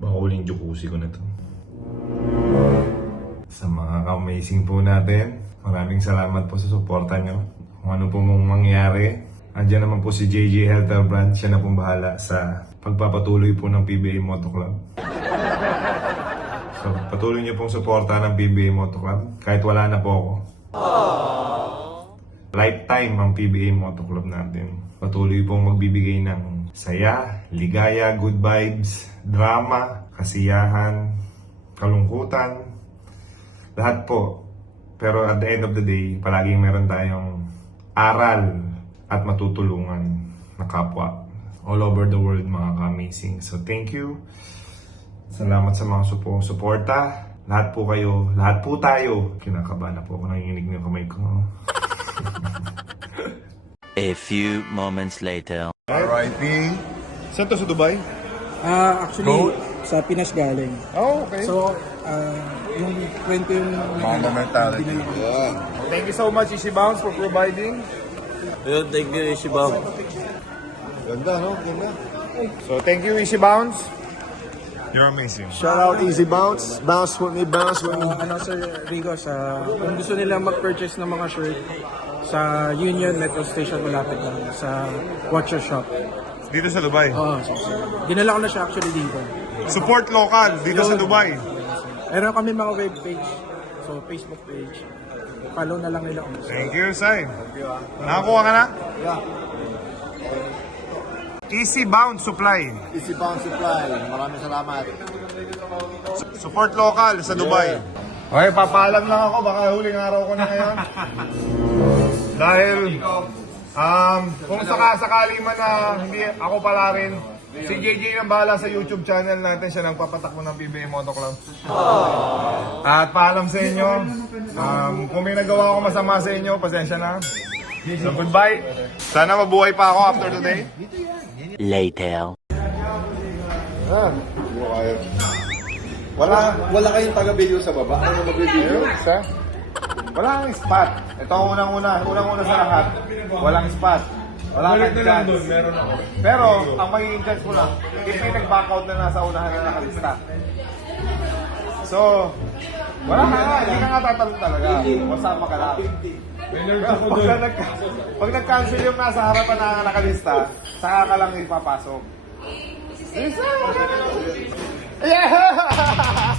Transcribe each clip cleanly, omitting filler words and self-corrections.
Baka uling jacuzzi ko na to. Sa mga ka-amazing po natin, maraming salamat po sa suporta nyo. Kung ano po mong mangyari, andyan naman po si JJ Health Brand. Siya na pong bahala sa pagpapatuloy po ng PBA Moto Club. So, patuloy nyo pong suporta ng PBA Moto Club kahit wala na po ako. Lifetime ang PBA Moto Club natin. Patuloy pong magbibigay ng saya, ligaya, good vibes, drama, kasiyahan, kalungkutan, lahat po. Pero at the end of the day, palaging meron tayong aral at matutulungan na kapwa all over the world, mga ka-amazing. So thank you. Salamat sa mga suporta. Lahat po kayo, lahat po tayo. Kinakabahan na po ako, nanginginig ng kamay ko. A few moments later. R.I.P. Saan to, sa Dubai? Actually, sa Pinas galing. Oh, okay. So, yung kwento yung... Mga mentality. Yeah. Thank you so much, Easy Bounce, for providing. Thank you, Ishibam. Ganda, no? Ganda. So, thank you, Easy Bounce. You're amazing. Shout out Easy Bounce. Bounce with me, bounce with me. Sir Rigo, kung gusto nila mag-purchase ng mga shirt, sa Union Metro Station malapit lang, sa Watcher Shop. Dito sa Dubai. Oo, dinala ko na siya actually dito. Support local dito sa Dubai. Meron kami mga web page, so Facebook page. Follow na lang nila kung gusto. Thank you, Sai. Nakakuha ka na? Yeah. Easy Bounce Supply. Easy Bounce Supply. Maraming salamat. Support local sa Dubai. Okay, papaalam lang ako. Baka huling araw ko na ngayon. Dahil, kung sakasakali man na hindi ako pala rin, si JJ nang bahala sa YouTube channel natin. Siya nang papatakbo ng PBA Moto Club. At paalam sa inyo, kung may nagawa ako masama sa inyo, pasensya na. So goodbye. Sana mabuhay pa ako after today. Later. Wala kayong taga-video sa baba. Ano mag-video? Wala kang spot. Ito ang unang-una sa lahat. Walang spot. Wala kang chance. Pero, ang magiging chance mo lang, if may nag-back out na nasa unahan na nakalista. So, wala ka nga. Hindi ka nga tatalong talaga. Masama ka lang. Pag nag-cancel yung nasa harapan na nakalista, saka ka lang ipapasok. Yeah!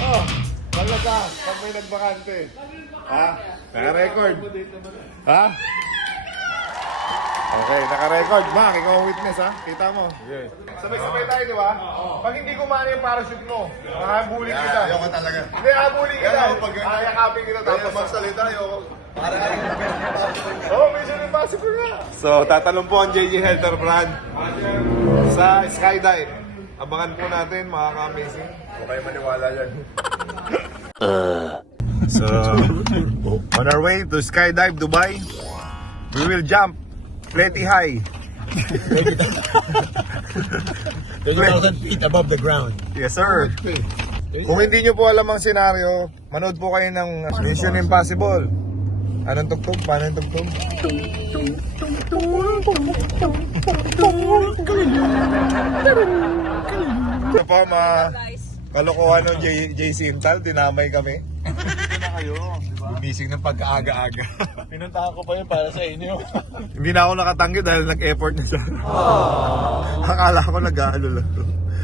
Oh, wala ka. Pag may nagbakante. Ha? Naka-record. Ha? Okay, naka-record. Mak, ikaw ang witness, ha? Kita mo. Okay. Sabay-sabay tayo, di ba? Pag hindi kumana yung parachute mo, nakabuli kita. Ayoko talaga. Hindi, nakabuli kita. Yakapin kita tapos. Magsalita, ayoko. Oh, Mission Impossible nga. So, tatalong po ang JJ Health Brand sa skydive. Abangan po natin, mga ka-amazing. Huwag kayo maniwala yan. So, on our way to skydive Dubai, we will jump plenty high. 20,000 feet above the ground. Yes, sir. Kung hindi nyo po alam ang senaryo, manood po kayo ng Mission Impossible. Anong tugtog? Paano yung tugtog? Ito po, mga kalokohan ng J Sintal, dinamay kami. na kayo, di ba? Gumising ng pagka-aga-aga. Pinuntahan ko pa yun para sa inyo. Hindi na ako nakatanggi dahil nag-effort na siya. Akala ko nag-aalo lang.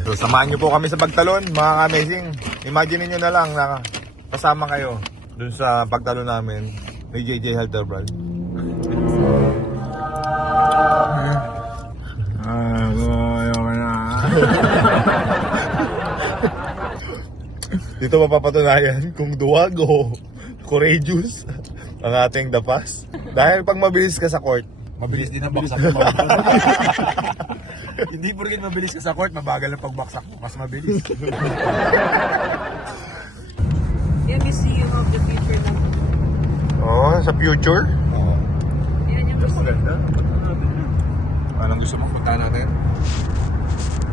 So, samahan niyo po kami sa pagtalon, mga amazing. Imagine niyo na lang na kasama kayo dun sa pagtalon namin ni JJ Health Brand. Dito mapapatunayan kung duwag o courageous ang ating dapas. Dahil pag mabilis ka sa court, Mabilis din ang baksak mo. Hindi porket mabilis ka sa court, mabagal ang pagbaksak mo. Mas mabilis. Yan, Museum of the Future lang. oh, sa future. Yan yung gusto. Maganda. Anong gusto mong punta natin?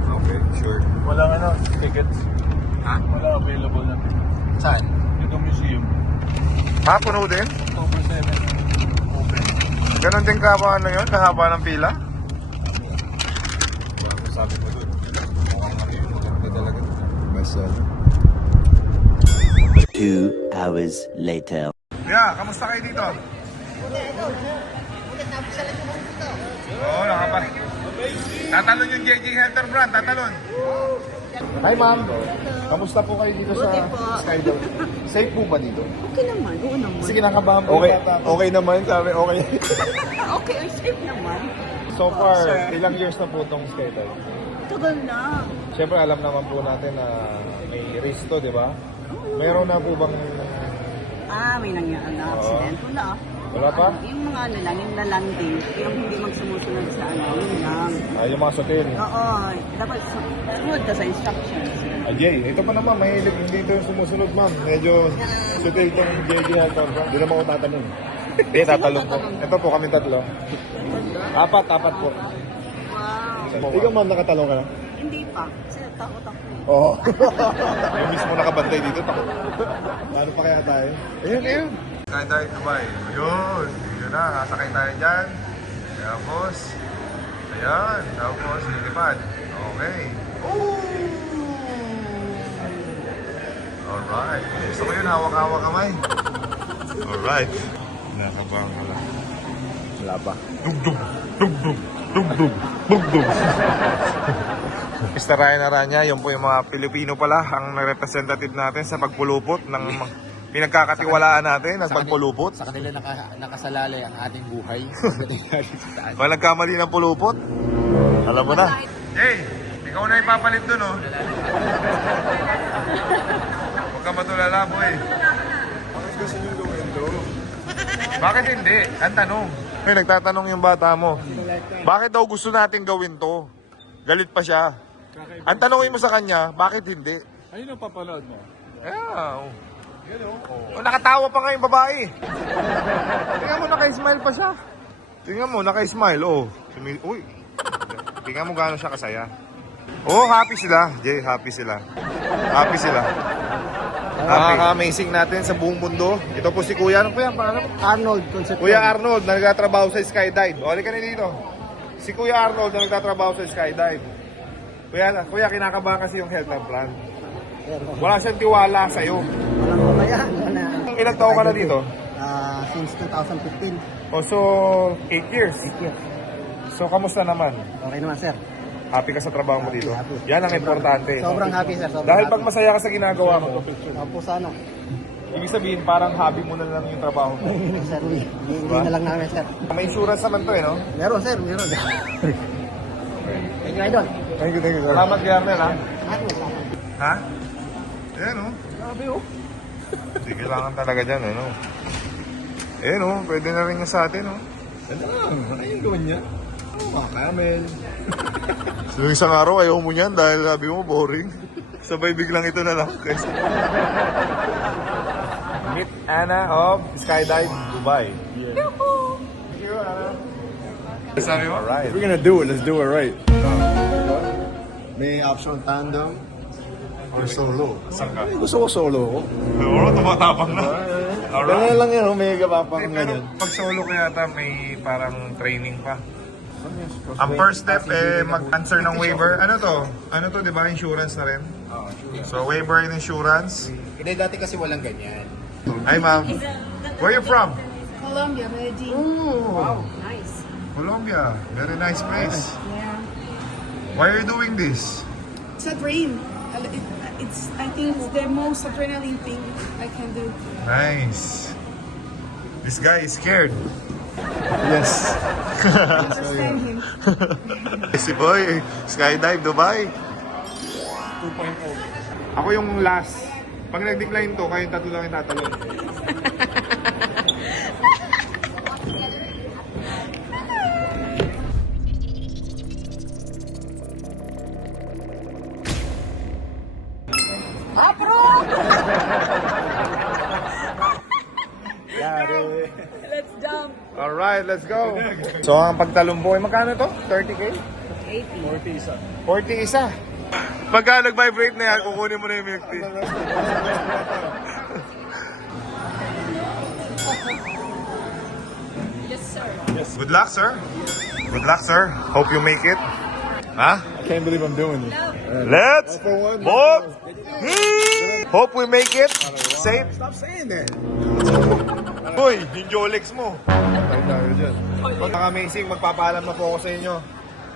Okay, sure. Walang tickets. Ha? Wala available na. Saan? Dito museum. Ha, puno din? October 7. Open. Ganon din ka ba ano yun? Kahaba ng pila? Sabi ko doon. Mukhang ano yun. Asal. 2 hours later. Yeah, kamusta kayo dito? Oo, nakapa. Tatalon yung JJ Hunter Brand, tatalon. Hi ma'am, kamusta po kayo dito sa Skydive? Safe po ba dito? Okay naman, oo naman. Kasi kinakabahan po yung bata. Okay naman, sabi okay. Okay, ang safe naman. So far, ilang years na po itong Skydive? Tagal na. Siyempre alam naman po natin na may risk to, di ba? Meron na po bang... May nangyari na accident. Wala. Wala pa? Yung mga ano lang, yung nalanding, yung hindi magsumusunod sa ano, yun lang. Yung mga sutil. Oo, dapat sunod ka sa instructions. Jay, ito pa naman, mahilig hindi ito yung sumusunod ma'am. Medyo sutil itong JJ Hunter. Hindi naman ako tatanong. Hindi, tatalong po. Ito po kami tatlo. Apat po. Wow. Ikaw ma'am, nakatalong ka na? Hindi pa. Kasi takot ako. Oo. Yung mismo nakabantay dito. Paano pa kaya tayo? Ayun. Skydive Dubai. Ayun. Yun na. Nasakay tayo dyan. Tapos. Ayan. Tapos. Lilipad. Okay. Alright. Gusto ko yun. Hawak-hawak kamay. Alright. Nakabang ka lang. Wala pa. Dugdug. Dugdug. Dugdug. Dugdug. Mr. Ryan Aranya, yun po yung mga Pilipino pala ang representative natin sa pagpulupot ng pinagkakatiwalaan natin ng pagpulupot. Sa kanila nakasalalay ang ating buhay. Pag nagkamali ng pulupot, alam mo na. Hey, ikaw na ipapalit dun, oh. Huwag ka matulala, boy. Bakit hindi? Ang tanong. May nagtatanong yung bata mo. Bakit daw gusto natin gawin to? Galit pa siya. Ang tanongin mo sa kanya, bakit hindi? Ayun ang papanood mo. Yeah. Oh, nakatawa pa nga yung babae. Tingnan mo, naka-smile pa siya. Tingnan mo, naka-smile. Oh. Uy. Tingnan mo gaano siya kasaya. Oh, happy sila. Jay, happy sila. Happy sila. Nakaka-amazing natin sa buong mundo. Ito po si Kuya. Ano Kuya? Paano? Arnold Concepcion. Kuya Arnold na nagtatrabaho sa skydive. O, halika na dito. Si Kuya Arnold na nagtatrabaho sa skydive. Kuya, kinakabahan kasi yung health and plan. Wala siyang tiwala sa'yo. Walang mamaya. Ilang taon ka na dito? Since 2015. O, so, 8 years. So, kamusta naman? Okay naman, sir. Happy ka sa trabaho mo dito? Happy. Yan ang importante. Sobrang happy, sir. Sobrang Dahil happy. pag masaya ka sa ginagawa mo, Opo, sana. ibig sabihin parang hobby mo na lang yung trabaho mo. Sir, hindi na lang namin, sir. May insurance naman to eh, no? Meron, sir. Meron. Thank you, Idol. Thank you. Salamat, Garner, ha? Arnold. Ha? Ayan, oh. Grabe, oh. Hindi kailangan talaga dyan, eh, no? Ayan, oh. Pwede na rin niya sa atin, oh. Ano yung gawin niya? Mga camel. So, isang araw, ayaw mo niyan dahil sabi mo, boring. Sabay biglang ito na lang. Meet Anna of Skydive Dubai. Yeah. Thank you, Anna. Sabi mo? Alright. If we're gonna do it, let's do it right. May option tandem or solo. Saan ka? Gusto ko solo ko. Oo, tumatapang na. Ganyan lang yun, may gapapang Pero ganyan. pag solo ka yata, may parang training pa. Ang first step, mag-answer ng waiver. Ano to, di ba? Insurance na rin. So, waiver and insurance. Hindi, dati kasi walang ganyan. Hi, ma'am. Where you from? Colombia, Medellin. Oh, Nice. Colombia. Very nice place. Yeah. Why are you doing this? It's a dream. I think it's the most adrenaline thing I can do. Nice. This guy is scared. Yes. I understand him. Si Boy, Skydive Dubai. 2.0. Ako yung last. Pag nag-decline to, kayong tatlo lang yung tatalon. Let's jump. Alright, let's go. So, ang pagtalon po, magkano to? 30K? 80. 40 isa. Pagka nag-vibrate na yan, kukunin mo na yung milk tea. Yes, sir. Good luck, sir. Good luck, sir. Hope you make it. Ha? I can't believe I'm doing this. Let's move! Hope we make it safe. Stop saying that. Uy, yung Jolex mo. Tayo dyan. Pagka-amazing, magpapaalam na po ako sa inyo.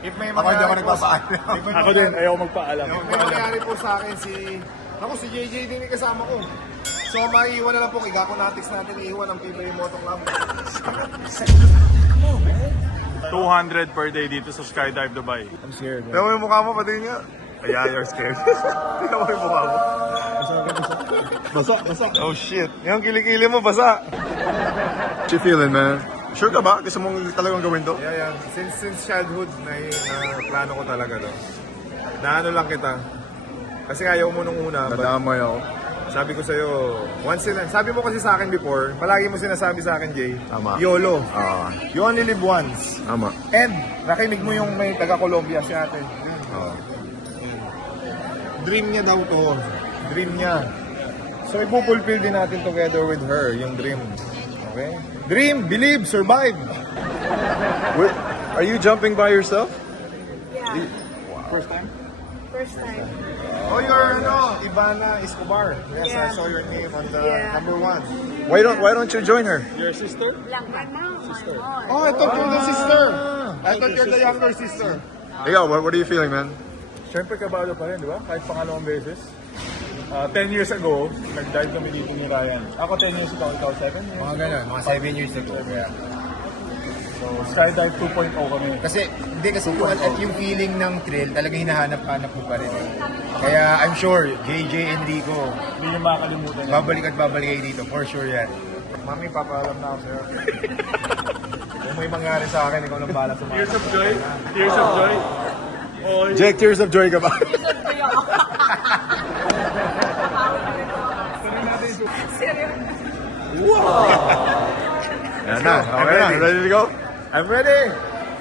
If may Ako hindi ako nagpapaalam. Ako din, ayaw magpaalam. If may mangyari po sa akin si JJ din yung kasama ko. So maiiwan na lang po, Igakonatics natin iiwan ang PBA Moto Club. 200 per day dito sa Skydive Dubai. I'm scared. Tignan mo yung mukha mo, pati nga. Kaya you're scared. Tignan mo yung mukha mo. Basa. Oh shit. Yung kilikili mo, basa. What you feeling, man? Sure ka ba? Gusto mong talagang gawin to? Yeah. Since childhood, na plano ko talaga to. Naano lang kita. Kasi ayaw mo nung una. Nadamay ako. Sabi ko sa'yo, sabi mo kasi sa akin before, palagi mo sinasabi sa akin, Jay, Tama. YOLO. Ah, You only live once. tama. And, nakinig mo yung may taga-Colombia si ate. Dream niya daw to. Dream niya. So, ipupulfill din natin together with her, yung dream. Okay? Dream, believe, survive. Wait, are you jumping by yourself? Yeah. First time? First time. Oh, you're Ivana Escobar. Yes, Yeah. I saw your name on the Yeah. number 1. Why don't you join her? Lang, my mom. Oh, I thought you're the sister. I thought you're the younger sister. Ikaw, what are you feeling, man? Siyempre kabado pa rin, di ba? Kahit pangalawang beses. 10 years ago, nag-dive kami dito ni Ryan. Ako 10 years ago, ikaw 7 years. Mga ganun, mga 7 years ago. Yeah. So, Skydive 2.0 kami. Kasi, hindi kasi yung feeling ng thrill, talaga hinahanap-hanap mo pa rin. Kaya I'm sure, JJ Enrico, Hindi niyo makakalimutan yan. babalik at babalik kayo dito. For sure yan. Mami, papaalam na ako sa'yo. Kung may mangyari sa akin, ikaw lang bahala sa mga. Tears of joy? Tears of joy? Oh, Jack, tears of joy ka ba? Yan na, Okay na, ready to go? I'm ready!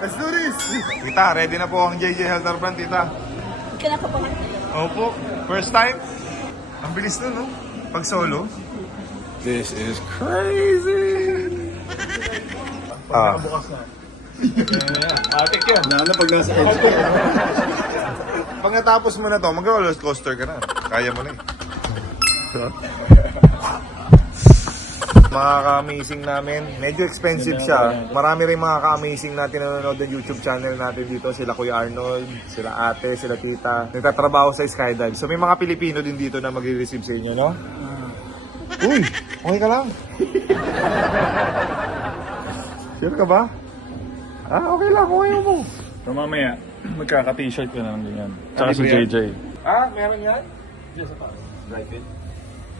Let's do this! Tita, ready na po ang JJ Helter Brand, tita. Kailan pa pala? Opo, first time. Ang bilis nun, no? Pag solo. This is crazy! Ah, bukas na. Atik yun. pag natapos mo na to, mag-roller coaster ka na. Kaya mo na eh. Mga ka-amazing namin. Medyo expensive siya. Marami rin mga ka-amazing natin nanonood ng YouTube channel natin dito. Sila Kuya Arnold, sila ate, sila tita. Nagtatrabaho sa Skydive. So may mga Pilipino din dito na magre-receive sa inyo, no? Uy! Okay ka lang? Sure ka ba? Ah, okay lang. Okay mo. So mamaya, magkaka-t-shirt ka na lang ganyan. Tsaka si Ano ba yan? JJ. Ah, meron yan?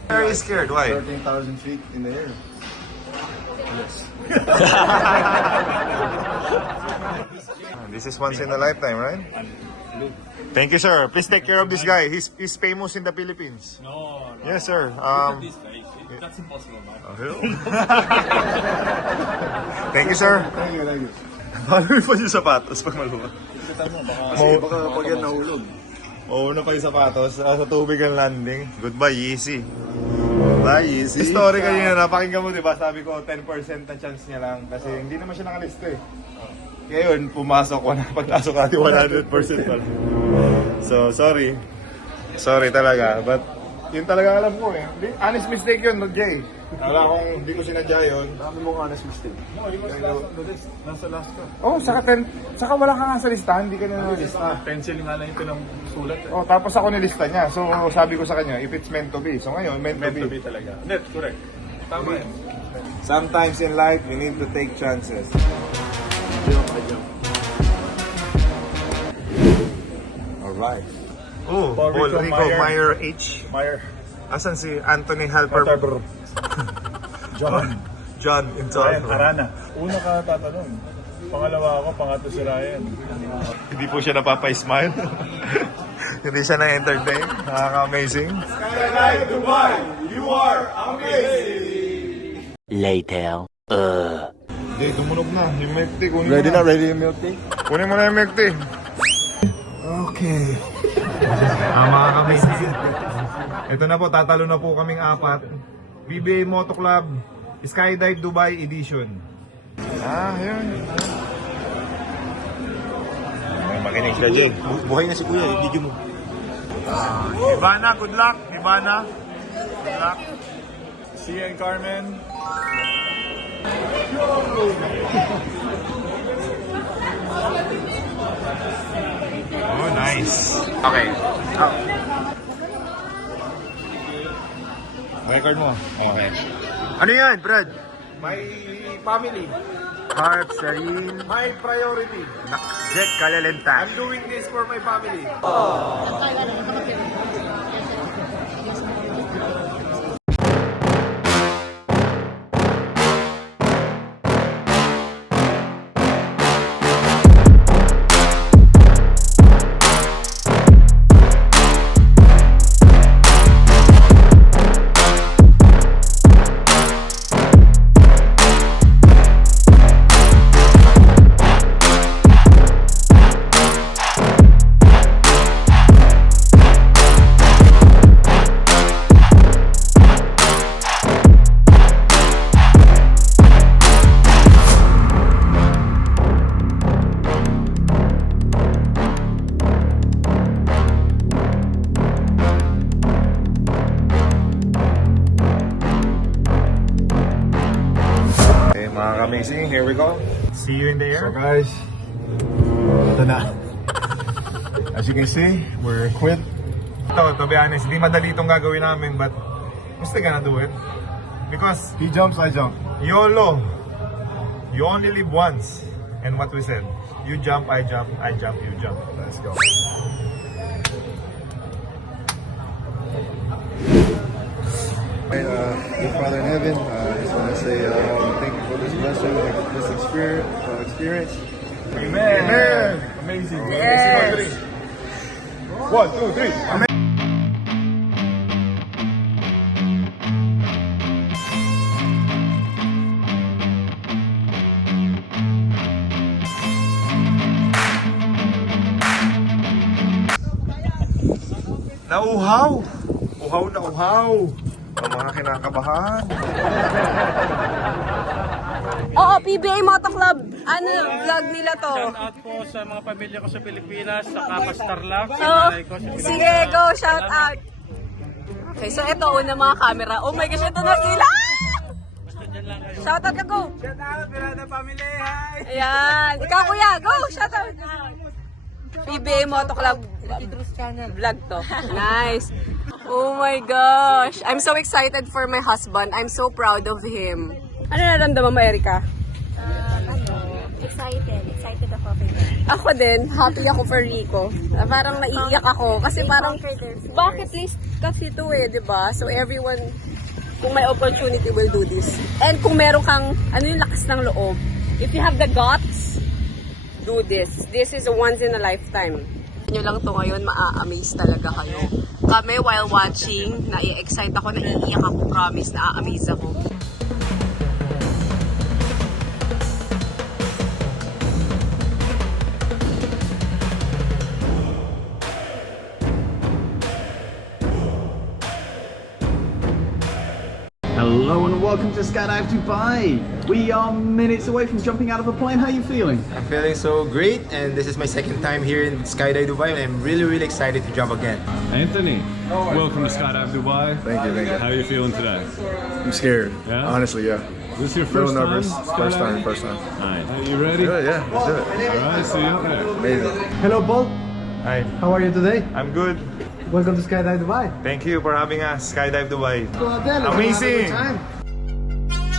Very scared. Why? 13,000 feet in the air. This is once in a lifetime, right? Thank you, sir. Please take care of this guy. He's famous in the Philippines. No. Yes, sir. That's impossible, man. Thank you, sir. Thank you. Paano pa yung sapatos pag maluwag? Baka pag yan nahulog. Oo na pa yung sapatos. Sa tubig ang landing. Goodbye, Yeezy. Bye, Yeezy. Story kanina, napakinggan mo, di ba? Sabi ko, 10% na chance niya lang. Kasi hindi naman siya nakalista eh. Ngayon, pumasok ko na. Pagpasok natin, 100% pala. So, sorry. Sorry talaga. But, yun talaga alam ko eh. Honest mistake yun, no, Jay? Wala akong, hindi ko sinadya yun. Dami mong honest mistake. Nasa last ka. Oh, saka wala ka nga sa listahan, hindi ka na nalista. Pencil nga lang ito ng sulat. Oh, tapos ako nilista niya. So, sabi ko sa kanya, if it's meant to be. So, ngayon, meant Meant to to be. be talaga. Net, correct. Tama yan. Sometimes in life, you need to take chances. Alright. Oh, Paul Paul Rico Rico Meyer. Meyer H. Meyer. Asan si Anthony Halper? John. John Ryan Intorno. Arana. Una ka tatanong. Pangalawa ako, pangatlo si Ryan. Hindi po siya napapay-smile. Hindi siya na-entertain. Nakaka-amazing. Later. Hindi, tumunog na. Yung milk tea, kunin Ready mo na? Ready yung milk tea? Kunin mo na yung milk tea. Okay. Mga ka-amazing. Ito na po, tatalo na po kaming apat. PBA Moto Club, Skydive Dubai Edition. Yun. May makinig sila, Jay. Buhay na si Kuya, video mo. Ivana, good luck. Ivana, good luck. Sia and Carmen. Oh, nice. Okay. Record mo. Okay. Ano yan, Brad? My family, Harp, Sarin, my priority. Jack Kalalenta. I'm doing this for my family. Okay, mga amazing, here we go. See you in the air. So guys, ito na. As you can see, we're quit. To be honest, hindi madali itong gagawin namin, but we're still gonna do it. Because He jumps, I jump. YOLO, you only live once. And what we said, you jump, I jump, you jump. Let's go. Good Father in Heaven, I just want to say thank you for this blessing, this experience. Amen. Amen. Amazing. Yes. 1, 2, 3. Amen. Nauhaw! Uhaw na uhaw! Ang mga kinakabahan. Oo, PBA Moto Club. Ano, vlog nila to. Out po sa mga pamilya ko sa Pilipinas, sa Kapastar Love, sa Oh, nanay ko sa Pilipinas. sige, go, shout out. Okay, so ito una mga camera. Oh my gosh, ito na sila! Shout out ka, go! Shout out, Pirata Family, hi! Ayan. Ikaw, kuya, go! Shout out! PBA Moto Club vlog to. Nice. Oh my gosh. I'm so excited for my husband. I'm so proud of him. Ano nararamdaman mo, Erica? Excited ako for that. Ako din, happy ako for Rico. Parang naiiyak ako kasi parang bucket list kasi ito eh, di ba? So everyone, kung may opportunity will do this. And kung meron kang, ano yung lakas ng loob, if you have the guts, do this. This is a once in a lifetime. Nyo lang to ngayon, maa-amaze talaga kayo. Kami while watching, nai-excite ako, naiiyak ako, promise, na-amaze ako. Hello and welcome to Skydive Dubai. We are minutes away from jumping out of a plane. How are you feeling? I'm feeling so great, and this is my second time here in Skydive Dubai, and I'm really excited to jump again. Anthony, welcome to Skydive Dubai. Thank you. How are you feeling today? I'm scared. Yeah? Honestly, yeah. This is your A little first nervous. time? First time. Alright, are you ready? Good, yeah. Let's do it. Alright, see you out there. Amazing. Hello, Bolt. Hi, How are you today? I'm good. Welcome to Skydive Dubai. Thank you for having us, Skydive Dubai. Go out there. Let's Amazing. have a good time.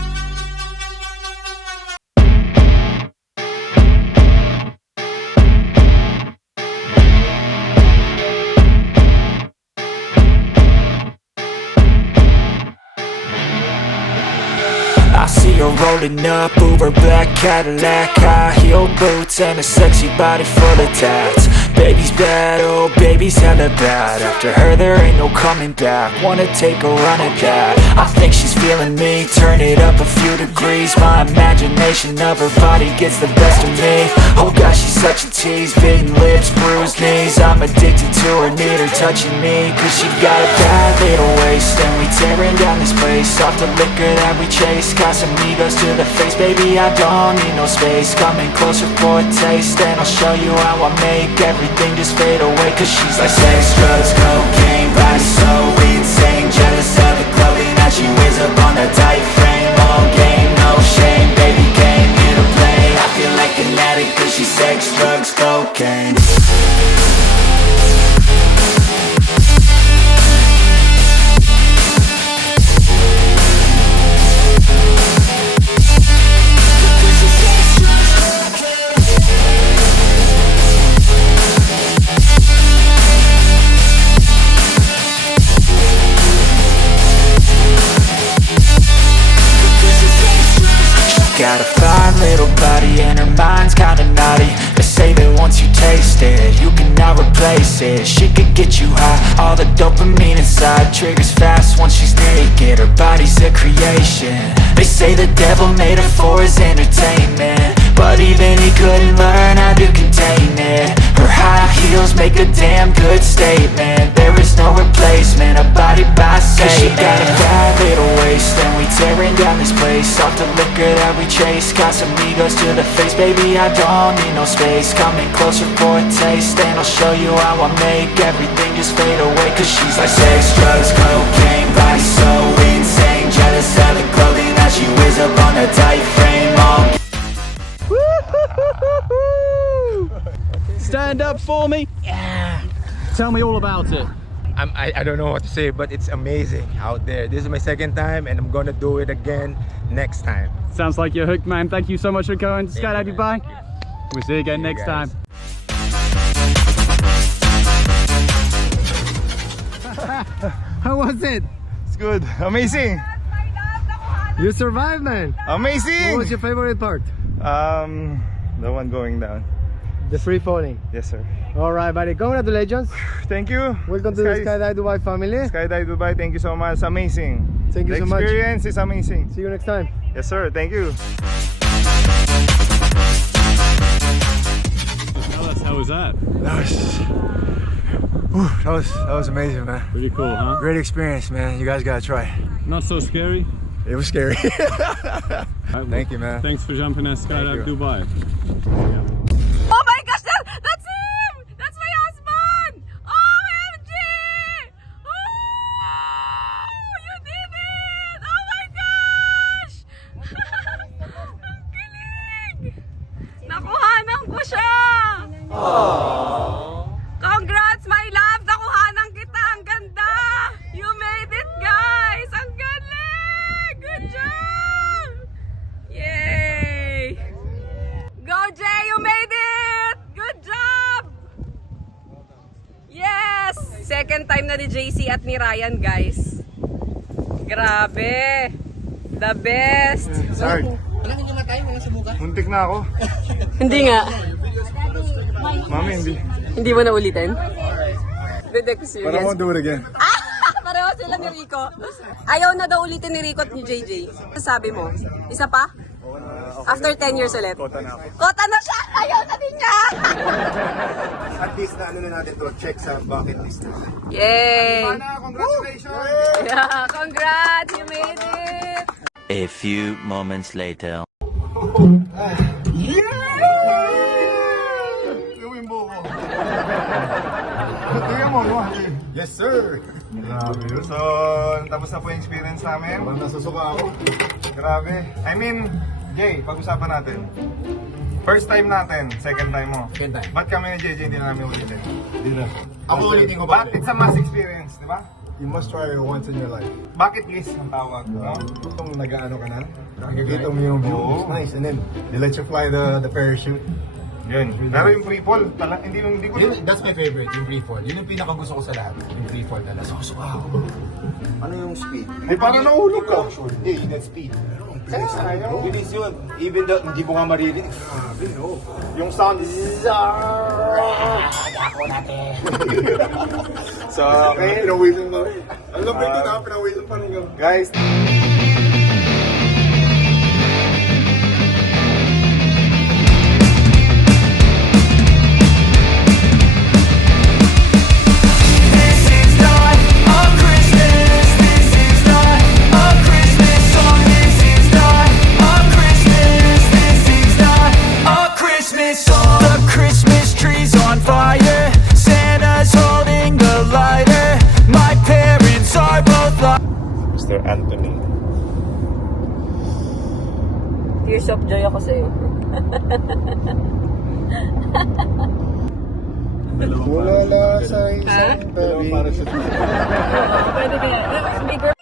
I see her rolling up, Uber black Cadillac, high heel boots and a sexy body full of tats. Baby's bad, oh baby's hella bad. After her there ain't no coming back. Wanna take a run at that. I think she's feeling me, turn it up a few degrees. My imagination of her body gets the best of me. Oh gosh, she's such a tease, bitten lips, bruised knees. I'm I'm addicted to her, need her touching me. Cause she got a bad little waist, and we tearing down this place. Off the liquor that we chase, Casamigos to the face. Baby, I don't need no space, coming closer for a taste. And I'll show you how I make everything just fade away. Cause she's like sex, drugs, cocaine, body so insane. Jealous of the clothing that she wears up on that tight frame. All game, no shame, baby came here to play. I feel like an addict cause she's sex, drugs, cocaine. Got a fine little body and her mind's kinda naughty. They say that once you taste it, you cannot replace it. She could get you high, all the dopamine inside triggers fast once she's naked. Her body's a creation. They say the devil made her for his entertainment, but even he couldn't learn how to contain it. Her high heels make a damn good statement. There is no replacement, a body by Satan. Cause she got a bad little waist, and we tearing down this place. Off the liquor that we chase, Casamigos to the face. Baby, I don't need no space, coming closer for a taste. And I'll show you how I make everything just fade away. Cause she's like sex, drugs, cocaine, body so insane. Jealous of the clothing that she wears up on that tight frame. All Stand up for me. Yeah. Tell me all about it. I don't know what to say, but it's amazing out there. This is my second time, and I'm gonna do it again next time. Sounds like you're hooked, man. Thank you so much for coming to Skydive Dubai. We'll see you again next time. How was it? It's good. Amazing. You survived, man. Amazing. What was your favorite part? The one going down. The free falling. Yes, sir. All right, buddy. Congratulations. Thank you. Welcome to the Skydive Dubai family. Skydive Dubai. Thank you so much. Amazing. Thank you The so much. experience is amazing. See you next time. Yes, sir. Thank you. Tell us, how was that? That was amazing, man. Pretty cool, huh? Great experience, man. You guys gotta try. Not so scary? It was scary. Thank you, man. Thanks for jumping at Skydive Dubai. Oh my gosh, that's him! That's my husband! OMG! Oh, you did it! Oh my gosh! Ang galing! Nakuhanan ko siya! Congrats, my love! Nakuhanan kita! Ang ganda! You made it, guys! Ang galing! Good job! Yay! Go, Jay! You made it! Good job! Yes! Second time na ni JC at ni Ryan, guys. Grabe! The best! Sorry. Muntik na ako. Hindi nga. Mami, hindi. Hindi mo na ulitin? Good experience. But I won't do it again. Pareho sila ni Rico. Ayaw na daw ulitin ni Rico at ni JJ. Sabi mo, isa pa? After 10 years ulit. Kota na ako. Kota na siya! Ayaw na din niya! At least na ano na natin to, check sa bucket list natin. Yay! Congratulations! Yeah, congrats! You made it! A few moments later. Tingnan mo, no? Yes, sir! Grabe. So, tapos na po yung experience namin. Parang nasusuka ako. Grabe. I mean, Jay, pag-usapan natin. First time natin, second time mo. Second time. Ba't kami ni JJ hindi na namin ulitin? Hindi na. Ako ulitin ko ba? But it's a mass experience, di ba? You must try it once in your life. Bucket list ang tawag. No? Itong nag-ano ka na, nakikita mo yung view. Oo. It's nice. And then, they let you fly the parachute. Yun. Pero yung free fall, hindi ko That's my favorite, yung free fall. Yun yung pinaka gusto ko sa lahat. Yung free fall talaga. Ano yung speed? Di parang nahulog ka. Hindi, yun yung speed. Kaya sayang. Bilis yun. Even though hindi mo nga maririnig. Grabe, no? Yung sound, ako natin. So, okay. Pinawisan mo. Ang lapit ko na, pinawisan pa rin yun. Guys, stop. Mr. Anthony. Tears of joy ako sa'yo. Wala sa isang tabi. Pwede kaya. Bigger